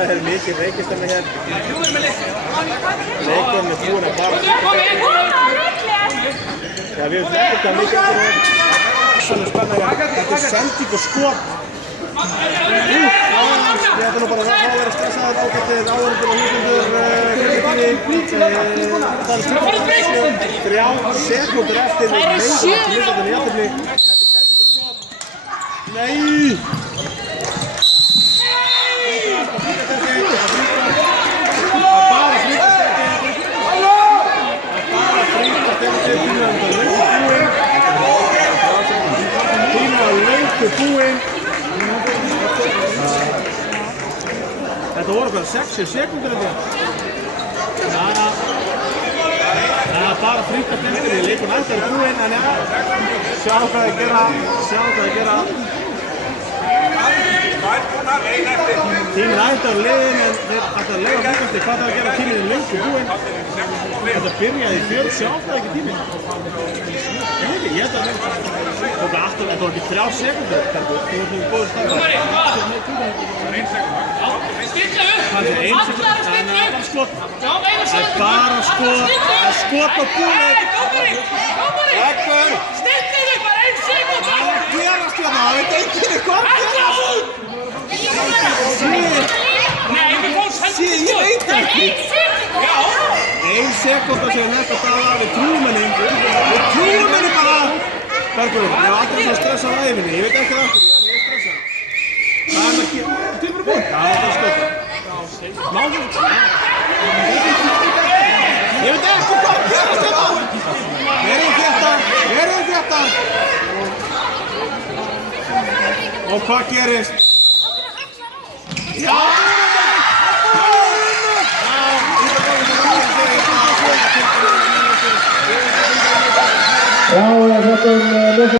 Það mikið reykistemmi hér. Leikurinn búinn að bara. Já, við höfum ekki það mikið hér. Svona spenna hér. Þetta sending og skot. Ég ætla nú bara að vera stressaður ágættið áhörður og húsundur Þrjá sekúndur eftir meira hlutatinn í jafntefli. Þetta sending og skot. Nei! Búinn. Þetta voru bara 6 sekúndur þetta. Það er bara frýttast eftir því. Leikurinn alltaf búinn, en sjá hvað að gera. Tíminn ætti á liðin, en þeir ætti að lega mjög eftir hvað það að gera. Tíminn er lengur búinn. Þetta byrjaði í 40, sjá það ekki tíminn. Ég held að þetta var ekki 3 sekúndur. Þú ert nú góður starf. Það er 1 sekúnd, það er bara skot. Það er bara skot. Það er skot á búinn. Leggur. Stillið upp bara 1 sekúnd. Það er að gerast hérna, það veit ekki hvað að gerast. Nei, við fórum sendt. Ég veit ekki. 1 sekúnd. 1 sekúnda sem næsta daga, við trúum henni bara. Bergur, ég hef aldrei svo stressað á æfinni, ég veit ekki það aftur, en ég er stressað. Það er að gera, tímur er búinn. Já, það er að skjóta. Máður. Ég veit ekki hvað að gerast hérna. Verðum þéttar. Og hvað gerist? Já! Já, þetta